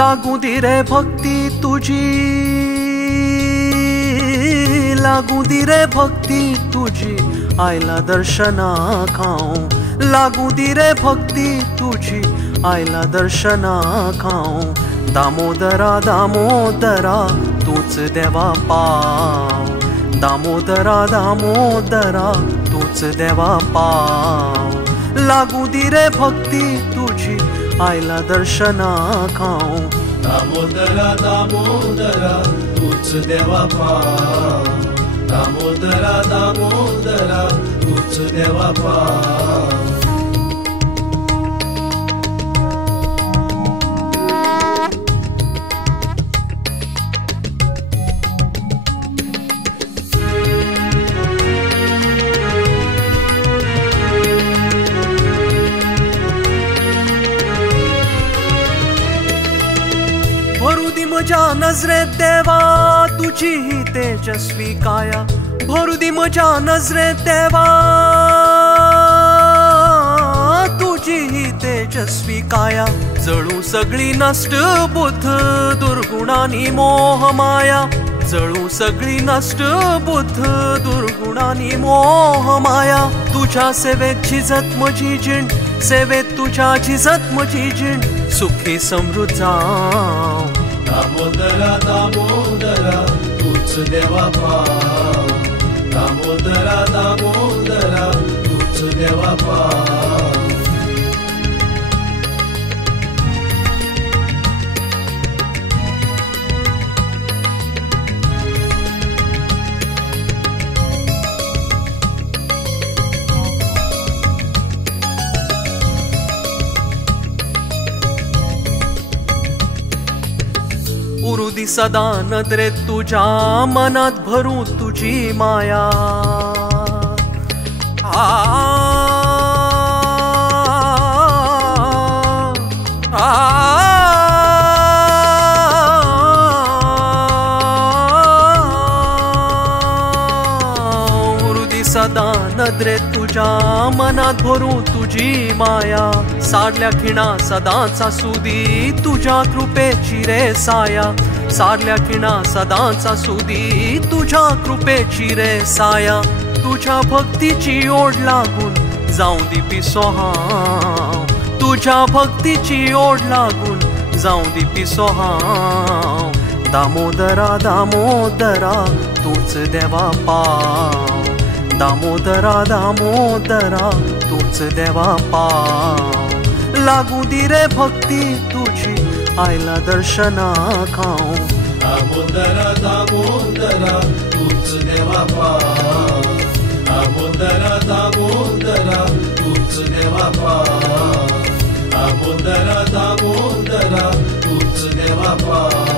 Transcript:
लागू दी रे भक्ती तुझी, लागू दी रे भक्ती तुझी, आयला दर्शना खाऊं। लागू दी रे भक्ती तुझी, आयला दर्शना खाऊं। दामोदरा दामोदरा तूच देवा पाव, दामोदरा दामोदरा तूच देवा पाव। लागू दी रे भक्ती तुझी, आयला दर्शना खाऊं। दामोदरा दामोदरा तूच देवा पाव, दामोदरा दामोदरा तूच देवा पाव। भरू दी मजा नजरेत देवा तुझी ही तेजस्वी काया, भरू दी मजा नजरेत देवा तुझी ही तेजस्वी काया। जळू सगळी नष्ट बुद्ध दुर्गुणानी मोह माया, जळू सगळी नष्ट बुद्ध दुर्गुणानी मोह माया। तुझ्या सेवेत झिजत मजी जिण, सेवेत तुझ्या झिजत मजी जिण, सुखी समृद्ध जाऊं। दामोदरा दामोदरा तूच देवा पाव, दामोदरा दामोदरा तूच देवा पाव। उरुदी सदा नदरेत तुझ्या, मनात भरू तुझी माया। आ उरुदी सदा नदरेत तुझ्या, मनात भरू तुझी माया। साडल्या खिणा सदांचा सुदी, तुझ्या कृपेची रे साया। साडल्या खिणा सदांचा सुदी, तुझ्या कृपेची रे साया। तुझ्या भक्तीची ओढ लागून जाऊं दी पिसो हांव, तुझ्या भक्तीची ओढ लागून जाऊं दी पिसो हांव। दामोदरा दामोदरा तूच देवा पाव, दामोदरा दामोदरा तूच देवा पाव। लागू दी रे भक्ती तुझी, आयला दर्शना खाऊं। दामोदरा दामोदरा तूच देवा पाव, दामोदरा दामोदरा तूच देवा पाव, दामोदरा दामोदरा तूच देवा पाव।